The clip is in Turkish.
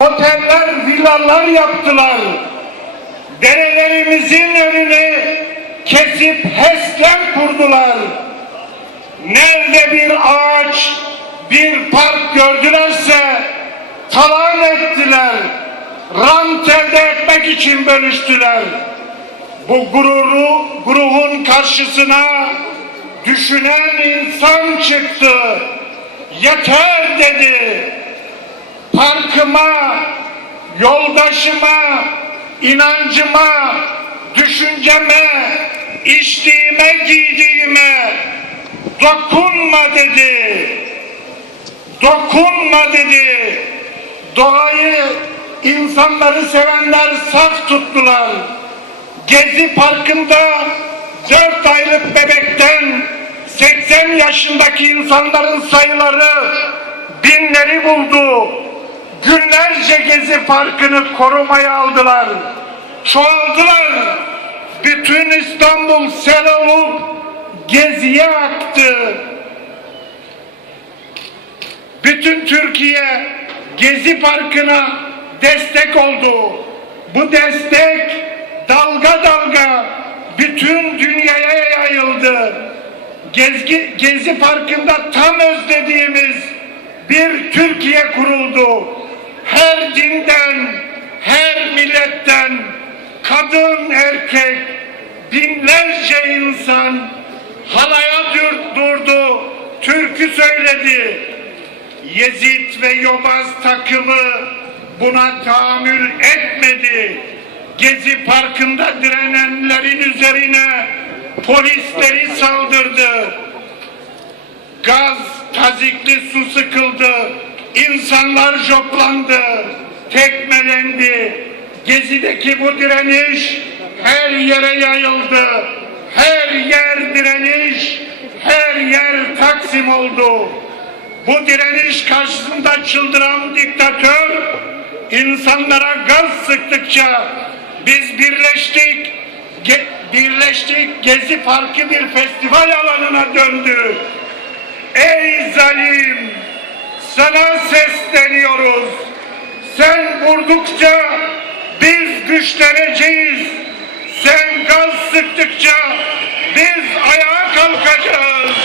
Oteller, villalar yaptılar. Derelerimizin önüne kesip HES'ler kurdular. Nerede bir ağaç, bir park gördülerse talan ettiler. Rant elde etmek için bölüştüler. Bu gururu, grubun karşısına düşünen insan çıktı. Yeter dedi parkıma, yoldaşıma, inancıma, düşünceme, içtiğime, giydiğime dokunma dedi. Dokunma dedi. Doğayı, insanları sevenler saf tuttular. Gezi Parkı'nda dört aylık bebekten 80 yaşındaki insanların sayıları binleri buldu. Günlerce Gezi Parkı'nı korumaya aldılar. Çoğaldılar. Bütün İstanbul sel olup Gezi'ye aktı. Bütün Türkiye Gezi Parkı'na destek oldu. Bu destek dalga dalga bütün dünyaya yayıldı. Gezi, Gezi Parkı'nda tam özlediğimiz bir Türkiye kuruldu. Her dinden, her milletten, kadın, erkek, binlerce insan halaya dur- durdu, türkü söyledi. Yezid ve Yobaz takımı buna tahammül etmedi. Gezi Parkı'nda direnenlerin üzerine polisleri saldırdı. Gaz, tazikli su sıkıldı. İnsanlar joplandı, tekmelendi. Gezi'deki bu direniş her yere yayıldı. Her yer direniş, her yer Taksim oldu. Bu direniş karşısında çıldıran diktatör insanlara gaz sıktıkça biz birleştik, ge- birleştik Gezi Parkı bir festival alanına döndü. Ey zalim! Sana sesleniyoruz. Sen vurdukça biz güçleneceğiz. Sen gaz sıktıkça biz ayağa kalkacağız.